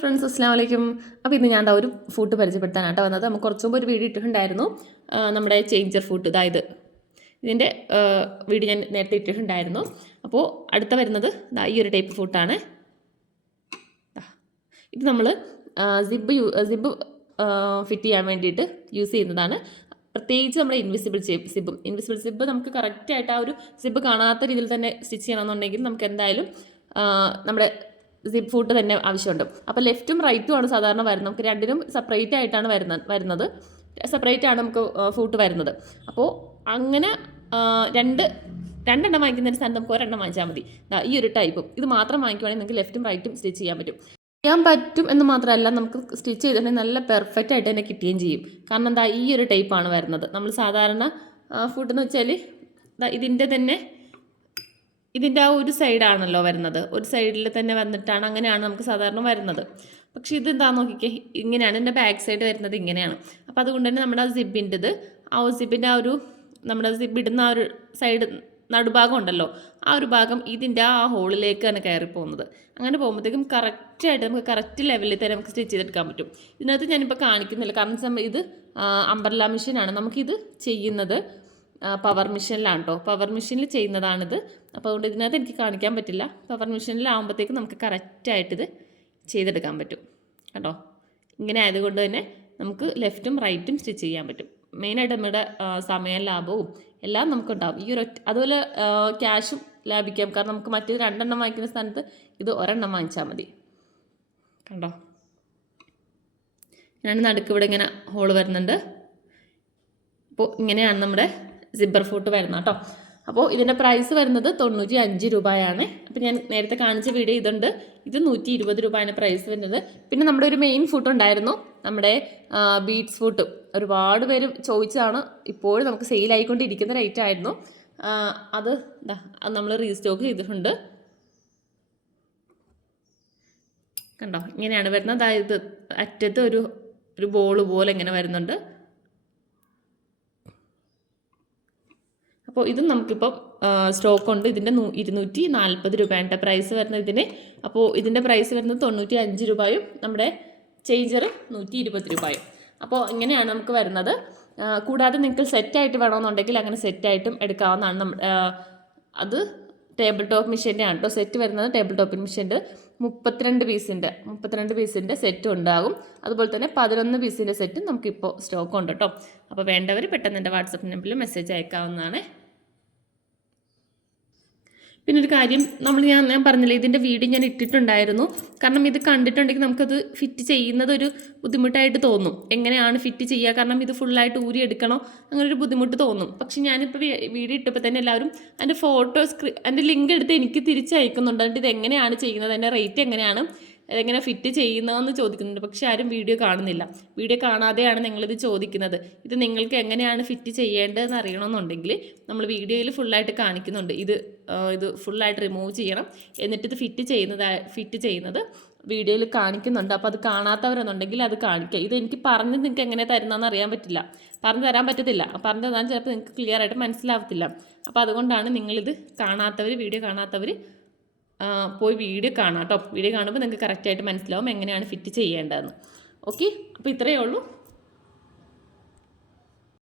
Friends അസ്സലാമു അലൈക്കും. അപ്പോൾ ഇന്ന് ഞാൻ ഒരു ഫൂട്ട് പരിചയപ്പെടുത്താനായിട്ട് വന്നത്. നമുക്ക് കുറച്ച് മുമ്പ് ഒരു വീഡിയോ ഇട്ടിട്ടുണ്ടായിരുന്നു, നമ്മുടെ ചേഞ്ചർ ഫൂട്ട്. ഇതായത് ഇതിൻ്റെ വീഡിയോ ഞാൻ നേരത്തെ ഇട്ടിട്ടുണ്ടായിരുന്നു. അപ്പോൾ അടുത്ത വരുന്നത് ഈ ഒരു ടൈപ്പ് ഫൂട്ടാണ്. ഇത് നമ്മൾ സിബ് ഫിറ്റ് ചെയ്യാൻ വേണ്ടിയിട്ട് യൂസ് ചെയ്യുന്നതാണ്. പ്രത്യേകിച്ച് നമ്മുടെ ഇൻവിസിബിൾ സിബ് നമുക്ക് കറക്റ്റായിട്ട് ആ ഒരു സിബ് കാണാത്ത രീതിയിൽ തന്നെ സ്റ്റിച്ച് ചെയ്യണമെന്നുണ്ടെങ്കിൽ നമുക്ക് എന്തായാലും നമ്മുടെ സിബ് ഫൂട്ട് തന്നെ ആവശ്യമുണ്ട്. അപ്പോൾ ലെഫ്റ്റും റൈറ്റും ആണ് സാധാരണ വരുന്നത്. നമുക്ക് രണ്ടിനും സെപ്പറേറ്റ് ആയിട്ടാണ് വരുന്നത് സെപ്പറേറ്റ് ആണ് നമുക്ക് ഫൂട്ട് വരുന്നത്. അപ്പോൾ അങ്ങനെ രണ്ടെണ്ണം വാങ്ങിക്കുന്നതിന് സ്ഥാനത്ത് നമുക്ക് ഒരെണ്ണം വാങ്ങിച്ചാൽ മതി. ഈ ഒരു ടൈപ്പും ഇത് മാത്രം വാങ്ങിക്കുവാണെങ്കിൽ നിങ്ങൾക്ക് ലെഫ്റ്റും റൈറ്റും സ്റ്റിച്ച് ചെയ്യാൻ പറ്റും എന്ന് മാത്രമല്ല, നമുക്ക് സ്റ്റിച്ച് ചെയ്തിട്ടുണ്ടെങ്കിൽ നല്ല പെർഫെക്റ്റ് ആയിട്ട് തന്നെ കിട്ടുകയും ചെയ്യും. കാരണം എന്താ, ഈ ഒരു ടൈപ്പാണ് വരുന്നത്. നമ്മൾ സാധാരണ ഫുഡ് എന്ന് വെച്ചാൽ ഇതിൻ്റെ ആ ഒരു സൈഡാണല്ലോ വരുന്നത്, ഒരു സൈഡിൽ തന്നെ വന്നിട്ടാണ്, അങ്ങനെയാണ് നമുക്ക് സാധാരണ വരുന്നത്. പക്ഷേ ഇതെന്താ നോക്കിക്കേ, ഇങ്ങനെയാണ് എൻ്റെ ബാക്ക് സൈഡ് വരുന്നത്, ഇങ്ങനെയാണ്. അപ്പോൾ അതുകൊണ്ട് തന്നെ നമ്മുടെ സിബിൻ്റെ ആ ഒരു നമ്മുടെ സിബ് ഇടുന്ന ആ ഒരു സൈഡ് നടുഭാഗം ഉണ്ടല്ലോ, ആ ഒരു ഭാഗം ഇതിൻ്റെ ആ ഹോളിലേക്കാണ് കയറി പോകുന്നത്. അങ്ങനെ പോകുമ്പോഴത്തേക്കും കറക്റ്റായിട്ട് നമുക്ക് കറക്റ്റ് ലെവലിൽ തന്നെ നമുക്ക് സ്റ്റിച്ച് ചെയ്തെടുക്കാൻ പറ്റും. ഇതിനകത്ത് ഞാനിപ്പോൾ കാണിക്കുന്നില്ല, കാരണം ഇത് അംബ്രല്ല മെഷീനാണ്. നമുക്കിത് ചെയ്യുന്നത് പവർ മെഷീനിലാണ് കേട്ടോ. പവർ മെഷീനിൽ ചെയ്യുന്നതാണിത്. അപ്പോൾ അതുകൊണ്ട് ഇതിനകത്ത് എനിക്ക് കാണിക്കാൻ പറ്റില്ല. പവർ മെഷീനിലാകുമ്പോഴത്തേക്കും നമുക്ക് കറക്റ്റായിട്ടിത് ചെയ്തെടുക്കാൻ പറ്റും കേട്ടോ. ഇങ്ങനെ ആയതുകൊണ്ട് തന്നെ നമുക്ക് ലെഫ്റ്റും റൈറ്റും സ്റ്റിച്ച് ചെയ്യാൻ പറ്റും. മെയിനായിട്ട് നമ്മുടെ സമയ ലാഭവും എല്ലാം നമുക്കുണ്ടാവും. അതുപോലെ ക്യാഷും ലാഭിക്കാം. കാരണം നമുക്ക് മറ്റേത് രണ്ടെണ്ണം വാങ്ങിക്കുന്ന സ്ഥാനത്ത് ഇത് ഒരെണ്ണം വാങ്ങിച്ചാൽ മതി കണ്ടോ. ഞാൻ നടുക്ക് ഇവിടെ ഇങ്ങനെ ഹോള് വരുന്നുണ്ട്. അപ്പോൾ ഇങ്ങനെയാണ് നമ്മുടെ സിബ്ബർ ഫൂട്ട് വരുന്നത് കേട്ടോ. അപ്പോൾ ഇതിൻ്റെ പ്രൈസ് വരുന്നത് 95 രൂപയാണ്. അപ്പോൾ ഞാൻ നേരത്തെ കാണിച്ച വീഡിയോ ഇതുണ്ട്. ഇത് 120 രൂപയാണ് പ്രൈസ് വരുന്നത്. പിന്നെ നമ്മുടെ ഒരു മെയിൻ ഫൂട്ട് ഉണ്ടായിരുന്നു, നമ്മുടെ ബീഡ്സ് ഫൂട്ട്. ഒരുപാട് പേര് ചോദിച്ചതാണ്. ഇപ്പോഴും നമുക്ക് സെയിലായിക്കൊണ്ടിരിക്കുന്ന റേറ്റ് ആയിരുന്നു. അത് നമ്മൾ റീസ്റ്റോക്ക് ചെയ്തിട്ടുണ്ട് കണ്ടോ. ഇങ്ങനെയാണ് വരുന്നത്. അതായത് അറ്റത്ത് ഒരു ബോൾ പോലെ ഇങ്ങനെ വരുന്നുണ്ട്. അപ്പോൾ ഇതും നമുക്കിപ്പം സ്റ്റോക്ക് ഉണ്ട്. ഇതിൻ്റെ 240 രൂപയാണ് പ്രൈസ് വരുന്നത് ഇതിന്. അപ്പോൾ ഇതിൻ്റെ പ്രൈസ് വരുന്നത് 95 രൂപയും നമ്മുടെ ചേഞ്ചർ 120 രൂപയും. അപ്പോൾ ഇങ്ങനെയാണ് നമുക്ക് വരുന്നത്. കൂടാതെ നിങ്ങൾക്ക് സെറ്റായിട്ട് വേണമെന്നുണ്ടെങ്കിൽ അങ്ങനെ സെറ്റായിട്ടും എടുക്കാവുന്നതാണ്. അത് ടേബിൾ ടോപ്പ് മെഷീൻ്റെ ആണ് കേട്ടോ. സെറ്റ് വരുന്നത് ടേബിൾ ടോപ്പ് മെഷീൻ്റെ 32 പീസിൻ്റെ സെറ്റും ഉണ്ടാകും. അതുപോലെ തന്നെ 11 പീസിൻ്റെ സെറ്റും നമുക്കിപ്പോൾ സ്റ്റോക്ക് ഉണ്ട് കേട്ടോ. അപ്പോൾ വേണ്ടവർ പെട്ടെന്ന് എൻ്റെ വാട്സപ്പ് നമ്പറിൽ മെസ്സേജ് അയക്കാവുന്നതാണ്. പിന്നെ ഒരു കാര്യം, ഞാൻ പറഞ്ഞില്ലേ, ഇതിൻ്റെ വീഡിയോ ഞാൻ ഇട്ടിട്ടുണ്ടായിരുന്നു. കാരണം ഇത് കണ്ടിട്ടുണ്ടെങ്കിൽ നമുക്കത് ഫിറ്റ് ചെയ്യുന്നത് ഒരു ബുദ്ധിമുട്ടായിട്ട് തോന്നും. എങ്ങനെയാണ് ഫിറ്റ് ചെയ്യുക, കാരണം ഇത് ഫുള്ളായിട്ട് ഊരിയെടുക്കണോ, അങ്ങനെ ഒരു ബുദ്ധിമുട്ട് തോന്നും. പക്ഷെ ഞാനിപ്പോൾ വീഡിയോ ഇട്ടപ്പോൾ തന്നെ എല്ലാവരും അതിൻ്റെ ലിങ്ക് എടുത്ത് എനിക്ക് തിരിച്ചയക്കുന്നുണ്ട്. എന്നിട്ട് ഇത് എങ്ങനെയാണ് ചെയ്യുന്നത്, അതിൻ്റെ റേറ്റ് എങ്ങനെയാണ്, എങ്ങനെ ഫിറ്റ് ചെയ്യുന്നതെന്ന് ചോദിക്കുന്നുണ്ട്. പക്ഷെ ആരും വീഡിയോ കാണുന്നില്ല. വീഡിയോ കാണാതെയാണ് നിങ്ങളിത് ചോദിക്കുന്നത്. ഇത് നിങ്ങൾക്ക് എങ്ങനെയാണ് ഫിറ്റ് ചെയ്യേണ്ടതെന്ന് അറിയണമെന്നുണ്ടെങ്കിൽ നമ്മൾ വീഡിയോയിൽ ഫുള്ളായിട്ട് കാണിക്കുന്നുണ്ട്. ഇത് ഫുള്ളായിട്ട് റിമൂവ് ചെയ്യണം, എന്നിട്ട് ഇത് ഫിറ്റ് ചെയ്യുന്നത് വീഡിയോയിൽ കാണിക്കുന്നുണ്ട്. അപ്പോൾ അത് കാണാത്തവരെന്നുണ്ടെങ്കിൽ അത് കാണിക്കുക. ഇത് എനിക്ക് പറഞ്ഞ് നിങ്ങൾക്ക് എങ്ങനെ തരുന്നതെന്ന് അറിയാൻ പറ്റില്ല, പറഞ്ഞു തരാൻ പറ്റത്തില്ല. പറഞ്ഞു തന്നാൽ ചിലപ്പോൾ നിങ്ങൾക്ക് ക്ലിയർ ആയിട്ട് മനസ്സിലാവത്തില്ല. അപ്പോൾ അതുകൊണ്ടാണ് നിങ്ങളിത് വീഡിയോ കാണാത്തവർ പോയി വീഡിയോ കാണാം കേട്ടോ. വീഡിയോ കാണുമ്പോൾ നിങ്ങൾക്ക് കറക്റ്റായിട്ട് മനസ്സിലാവും എങ്ങനെയാണ് ഫിറ്റ് ചെയ്യേണ്ടതെന്ന്. ഓക്കെ, അപ്പോൾ ഇത്രയേ ഉള്ളൂ.